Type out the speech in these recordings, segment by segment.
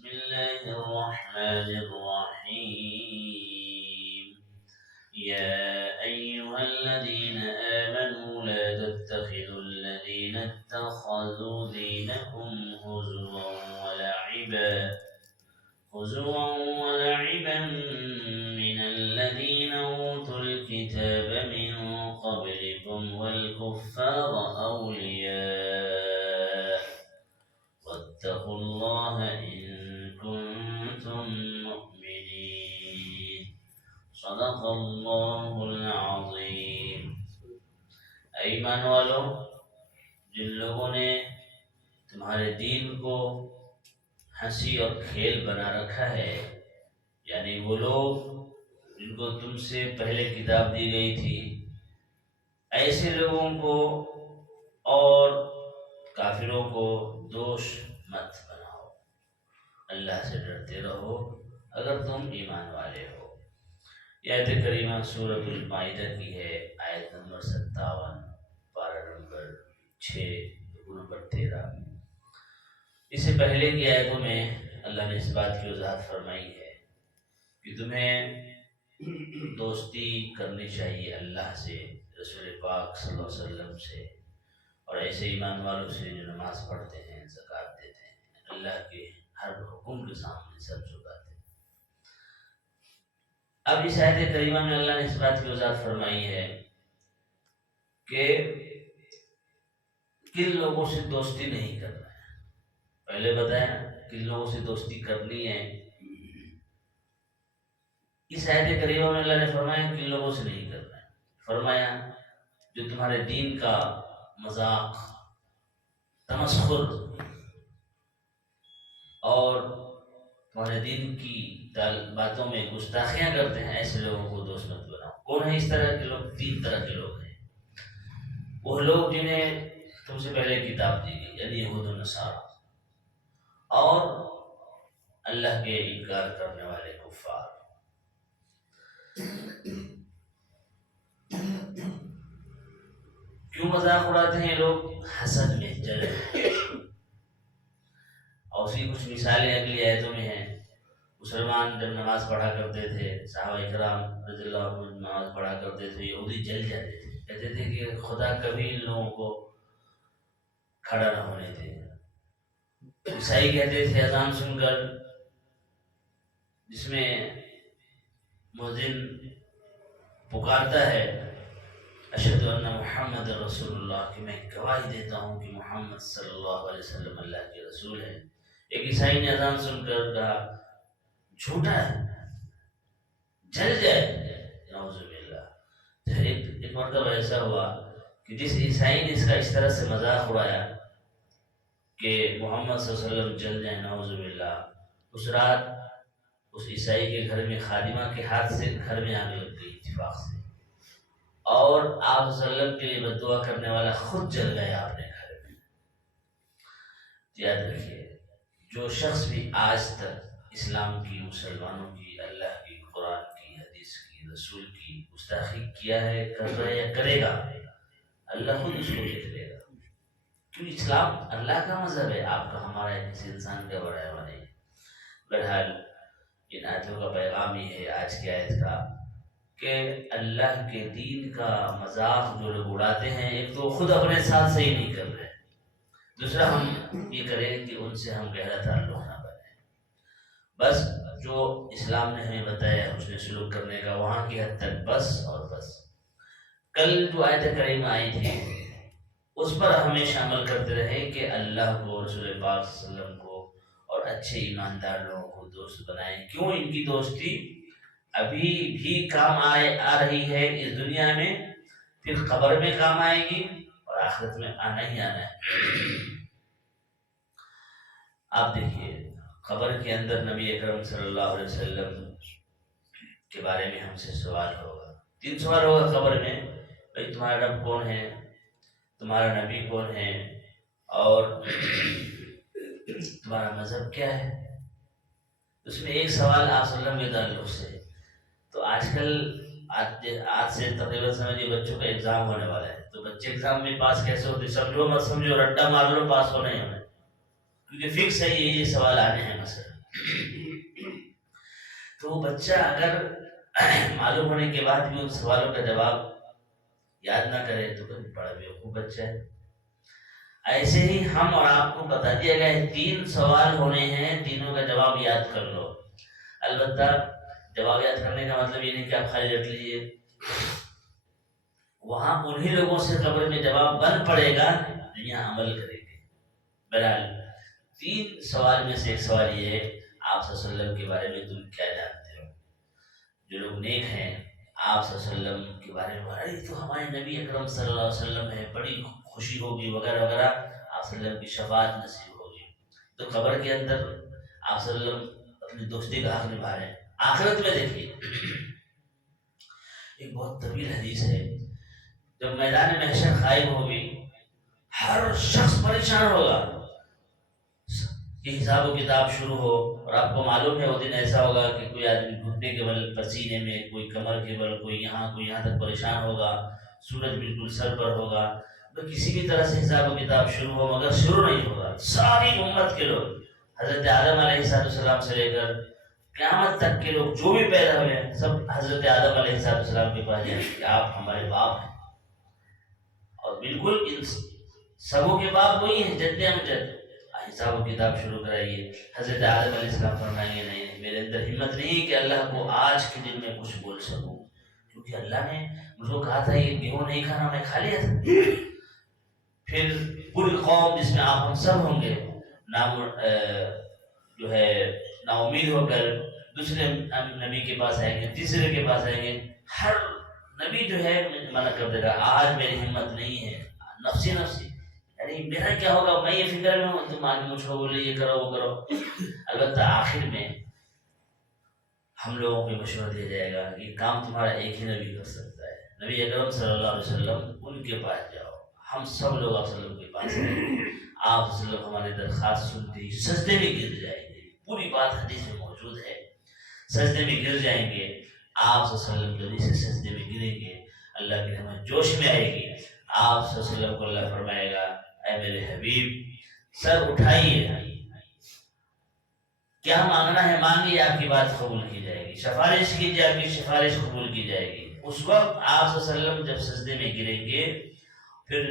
بسم الله الرحمن الرحيم. يا أيها الذين آمنوا لا تتخذوا الذين اتخذوا دينكم هزوا ولعبا من الذين أوتوا الكتاب من قبلكم والكفار أولياء واتقوا الله إن كنتم مؤمنين. صدق اللہ العظیم. اے ایمان والو، جن لوگوں نے تمہارے دین کو ہنسی اور کھیل بنا رکھا ہے، یعنی وہ لوگ جن کو تم سے پہلے کتاب دی گئی تھی، ایسے لوگوں کو اور کافروں کو دوش مت بناؤ. اللہ سے ڈرتے رہو اگر تم ایمان والے ہو. یہ آیت کریمہ سورۃ المائدہ کی ہے، آیت نمبر 57، پارہ نمبر 6، رکوع نمبر 13. اس سے پہلے کی آیتوں میں اللہ نے اس بات کی وضاحت فرمائی ہے کہ تمہیں دوستی کرنی چاہیے اللہ سے، رسول پاک صلی اللہ علیہ وسلم سے، اور ایسے ایمان والوں سے جو نماز پڑھتے ہیں، زکوٰۃ دیتے ہیں، اللہ کے ہر حکم کے سامنے سر جھکاتے ہیں. اب اس آیت کریمہ میں اللہ نے اس بات کی وضاحت فرمائی ہے کہ کن لوگوں سے دوستی نہیں کرنا ہے. پہلے بتایا کن لوگوں سے دوستی کرنی ہے. اس آیت کریمہ میں اللہ نے فرمایا کن لوگوں سے نہیں کرنا ہے. فرمایا جو تمہارے دین کا مذاق، تمسخر اور تمہارے دین کی باتوں میں گستاخیاں کرتے ہیں، ایسے لوگوں کو دوست مت بناؤ. کون ہے اس طرح کے لوگ؟ 3 طرح کے لوگ ہیں. وہ لوگ جنہیں تم سے پہلے کتاب دی گئی، یعنی یہود و نصارہ، اور اللہ کے انکار کرنے والے کفار. کیوں مذاق اڑاتے ہیں لوگ؟ حسد میں، جلن. اور اسی کچھ مثالیں اگلی آیتوں میں ہیں. مسلمان جب نماز پڑھا کرتے تھے، صحابہ کرام رضی اللہ عنہ نماز پڑھا کرتے تھے، یہودی جل جاتے تھے، کہتے تھے کہ خدا کبھی ان لوگوں کو کھڑا نہ ہونے دے. عیسائی کہتے تھے اذان سن کر، جس میں مؤذن پکارتا ہے اشہد ان محمد رسول اللہ، کہ میں گواہی دیتا ہوں کہ محمد صلی اللہ علیہ وسلم اللہ کے رسول ہے. ایک عیسائی نے اذان سن کر کہا جھوٹا ہے، جل جائے. نعوذ باللہ. ایک مرتبہ ایسا ہوا کہ جس عیسائی نے اس کا اس طرح سے مذاق اڑایا کہ محمد صلی اللہ علیہ وسلم جل جائیں، نعوذ باللہ، اس رات اس عیسائی کے گھر میں خادمہ کے ہاتھ سے گھر میں آگ لگ گئی اتفاق سے، اور آپ صلی اللہ علیہ وسلم کے لیے بد دعا کرنے والا خود جل گیا اپنے گھر میں. یاد رکھیے، جو شخص بھی آج تک اسلام کی، مسلمانوں کی، اللہ کی، قرآن کی، حدیث کی، رسول کی گستاخی کیا ہے، کر رہا ہے یا کرے گا، اللہ خود اس کو دیکھ لے گا. کیوں؟ اسلام اللہ کا مذہب ہے، آپ کا، ہمارا کسی انسان کا بڑھایا ہوا نہیں. بہرحال ان آیتوں کا پیغام یہ ہے آج کی آیت کا کہ اللہ کے دین کا مذاق جو لوگ اڑاتے ہیں، ایک تو خود اپنے ساتھ صحیح نہیں کر رہے، دوسرا ہم یہ کریں کہ ان سے ہم گہرا تعلق نہ بنائیں. بس جو اسلام نے ہمیں بتایا حسن سلوک کرنے کا، وہاں کی حد تک بس اور بس. کل جو آیت کریمہ آئی تھی اس پر ہمیشہ عمل کرتے رہے کہ اللہ کو، رسول پاک صلی اللہ علیہ وسلم کو اور اچھے ایماندار لوگوں کو دوست بنائیں. کیوں؟ ان کی دوستی ابھی بھی کام آ رہی ہے اس دنیا میں، پھر قبر میں کام آئے گی، اور آخرت میں آنا ہی آنا ہے. آپ دیکھیے قبر کے اندر نبی اکرم صلی اللہ علیہ وسلم کے بارے میں ہم سے سوال ہوگا. 3 سوال ہوگا قبر میں. بھائی تمہارا رب کون ہے، تمہارا نبی کون ہے، اور تمہارا مذہب کیا ہے. اس میں ایک سوال آپ صلی اللہ علیہ وسلم کے تعلق سے. تو آج کل آج سے تقریباً سمجھیے بچوں کا ایگزام ہونے والا ہے، تو بچے ایگزام میں پاس کیسے ہوتے؟ سمجھو مت سمجھو، رٹا مار لو، پاس ہونا ہی ہونا ہے، کیونکہ فکس ہے یہ سوال آنے ہیں. مثلا تو وہ بچہ اگر معلوم ہونے کے بعد بھی ان سوالوں کا جواب یاد نہ کرے تو بڑا بیوقوف بچہ ہے۔ ایسے ہی ہم اور آپ کو بتا دیا گیا ہے 3 سوال ہونے ہیں، تینوں کا جواب یاد کر لو۔ البتہ جواب یاد کرنے کا مطلب یہ نہیں کہ آپ خالی رکھ لیجیے، وہاں انہی لوگوں سے قبر میں جواب بن پڑے گا جو یہاں عمل کریں گے۔ بہرحال 3 سوال میں سے ایک سوال یہ ہے، آپ صلی اللہ علیہ وسلم کے بارے میں تم کیا جانتے ہو؟ جو لوگ نیک ہیں آپ صلی اللہ علیہ وسلم کے بارے میں ارے تو ہمارے نبی اکرم صلی اللہ علیہ وسلم ہے، بڑی خوشی ہوگی وغیرہ وغیرہ، آپ صلی اللہ علیہ وسلم کی شفاعت نصیب ہوگی۔ تو قبر کے اندر آپ صلی اللہ علیہ وسلم اپنی دوستی کا حق نبھا رہے ہیں۔ آخرت میں دیکھیے ایک بہت طویل حدیث ہے، جب میدان محشر قائم ہوگی ہر شخص پریشان ہوگا کہ حساب و کتاب شروع ہو، اور آپ کو معلوم ہے وہ دن ایسا ہوگا کہ کوئی آدمی گھٹنے کے بل پسینے میں، کوئی کمر کے بل، کوئی یہاں تک پریشان ہوگا، سورج بالکل سر پر ہوگا، تو کسی بھی طرح سے حساب و کتاب شروع ہو مگر شروع نہیں ہوگا۔ ساری امت کے لوگ حضرت آدم علیہ السلام سے لے کر قیامت تک کے لوگ جو بھی پیدا ہوئے ہیں سب حضرت آدم علیہ السلام کے پاس جائیں کہ آپ ہمارے باپ ہیں، اور بالکل ان سبوں کے باپ وہی ہیں جد امجد، حساب و کتاب شروع کرائیے۔ حضرت آدم علیہ السلام فرمائیں گے نہیں، میرے اندر ہمت نہیں کہ اللہ کو آج کے دن میں کچھ بول سکوں، کیونکہ اللہ نے مجھ کو کہا تھا یہ گیہوں نہیں کھانا، میں کھا لیا تھا۔ پھر پوری قوم جس میں آپ ہم سب ہوں گے جو ہے نا امید ہو کر دوسرے نبی کے پاس آئیں گے، تیسرے کے پاس آئیں گے، ہر نبی جو ہے منع کر دے گا آج میری ہمت نہیں ہے، نفسی نفسی، یعنی میرا کیا ہوگا، میں یہ فکر میں ہوں، تم آگے مجھ کو بولے یہ کرو وہ کرو۔ البتہ آخر میں ہم لوگوں کو مشورہ دیا جائے گا کہ کام تمہارا ایک ہی نبی کر سکتا ہے، نبی اکرم صلی اللہ علیہ وسلم، ان کے پاس جاؤ۔ ہم سب لوگ آپ صلی اللہ علیہ وسلم کے پاس آئیں، آپ صلی اللہ علیہ وسلم ہماری درخواست سنتے ہی سجدے میں گر جائیں گے، پوری بات حدیث میں موجود ہے، سجدے میں گر جائیں گے، آپ صلی اللہ علیہ وسلم سے سجدے میں گریں گے، اللہ کی رحمت جوش میں آئے گی، آپ صلی اللہ علیہ وسلم کو اللہ فرمائے گا اے میرے حبیب سر اٹھائیے، کیا مانگنا ہے مانگیے، آپ کی بات قبول کی جائے گی، سفارش کیجیے آپ کی سفارش قبول کی جائے گی۔ اس وقت آپ صلی اللہ علیہ وسلم جب سجدے میں گریں گے پھر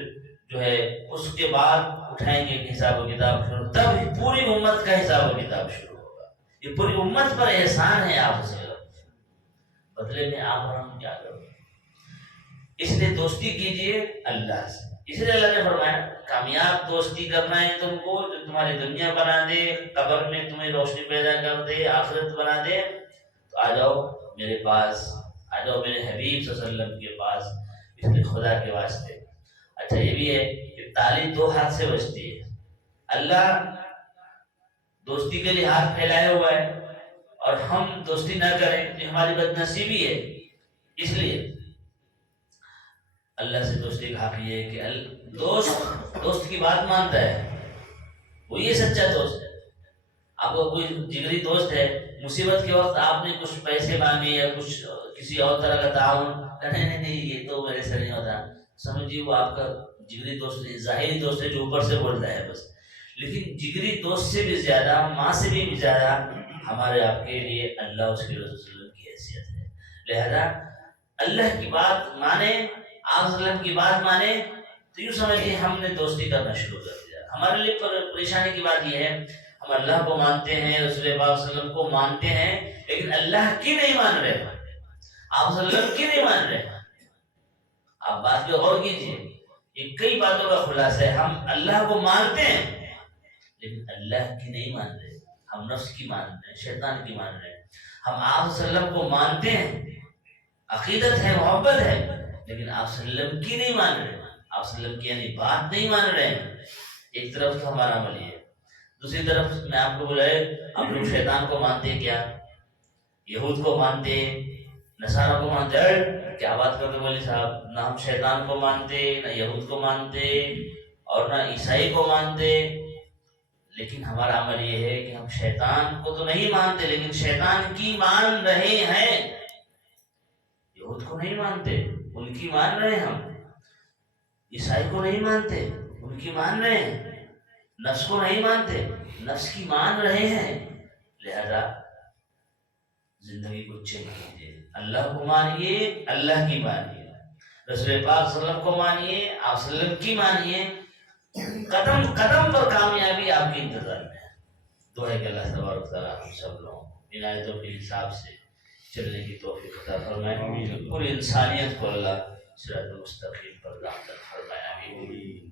جو ہے اس کے بعد اٹھائیں گے حساب و کتاب شروع، تب پوری امت کا حساب و کتاب شروع ہوگا۔ یہ پوری امت پر احسان ہے آپ صلی اللہ علیہ وسلم، بدلے میں آپ اور ہم کیا کریں؟ اس لیے دوستی کیجیے اللہ سے، اس لیے اللہ نے فرمایا کامیاب دوستی کرنا ہے تم کو جو تمہاری دنیا بنا دے، قبر میں تمہیں روشنی پیدا کر دے، آخرت بنا دے، تو آ جاؤ میرے پاس، آ جاؤ میرے حبیب صلی اللہ علیہ وسلم کے پاس، اس لیے خدا کے واسطے۔ اچھا یہ بھی ہے کہ تالی 2 ہاتھ سے بجتی ہے، اللہ دوستی کے لیے ہاتھ پھیلائے ہوا ہے اور ہم دوستی نہ کریں تو ہماری بد نصیبی ہے۔ اس لیے اللہ سے دوستی کا حق یہ ہے کہ دوست کی بات مانتا ہے، وہ یہ سچا دوست ہے۔ آپ کو کوئی جگری دوست ہے، مصیبت کے وقت آپ نے کچھ پیسے مانگے یا کچھ کسی اور طرح کا تعاون، نہیں یہ تو میرے سے نہیں ہوتا، سمجھیے وہ آپ کا جگری دوست نہیں، ظاہری دوست ہے جو اوپر سے بولتا ہے بس، لیکن جگری دوست سے بھی زیادہ، ماں سے بھی زیادہ ہمارے آپ کے لیے اللہ اس کے رسول کی حیثیت ہے۔ لہذا اللہ کی بات مانے، آپ صلی اللہ علیہ وسلم کی بات مانے تو یوں سمجھیے ہم نے دوستی کرنا شروع کر دیا۔ ہمارے لیے پریشانی کی بات یہ ہے ہم اللہ کو مانتے ہیں، رسول پاک صلی اللہ علیہ وسلم کو مانتے ہیں، لیکن اللہ کی نہیں مان رہے، آپ صلی اللہ علیہ وسلم کی نہیں مان رہے۔ آپ بات پہ غور کیجیے، یہ کئی باتوں کا خلاصہ ہے، ہم اللہ کو مانتے ہیں لیکن اللہ کی نہیں مان رہے، ہم نفس کی مان رہے ہیں، شیطان کی مان رہے ہیں۔ ہم آپ صلی اللہ علیہ وسلم کو مانتے ہیں، عقیدت ہے، محبت ہے، لیکن آپ صلی اللہ علیہ وسلم کی نہیں مان رہے، آپ صلی اللہ علیہ وسلم کی یعنی بات نہیں مان رہے ہیں۔ ایک طرف تو ہمارا عمل ہے، دوسری طرف میں آپ کو بلائے آپ لوگ شیطان کو مانتے کیا؟ یہود کو مانتے، نصارہ کو مانتے، کیا بات کرتے بولے صاحب، نہ ہم شیطان کو مانتے، نہ یہود کو مانتے اور نہ عیسائی کو مانتے، لیکن ہمارا عمل یہ ہے کہ ہم شیطان کو تو نہیں مانتے لیکن شیطان کی مان رہے ہیں۔ یہود کو نہیں مانتے، ان کی مان رہے ہیں، ہم عیسائی کو نہیں مانتے، ان کی مان رہے ہیں، نفس کو نہیں مانتے، نفس کی مان رہے ہیں، لہذا زندگی کو چین کیجیے، اللہ کو مانیے، اللہ کی مانیے، رسول پاک صلی اللہ علیہ وسلم کو مانیے، آپ صلی اللہ علیہ وسلم کی مانیے، قدم قدم پر کامیابی آپ کے انتظار میں ہے۔ دعا ہے کہ اللہ تبارک و تعالیٰ ہم سب لوگوں کو ان آیتوں کے حساب سے چلنے کی توفیق عطا فرمائے، پوری انسانیت کو اللہ صراط مستقیم پر لاتا فرمائے، آمین۔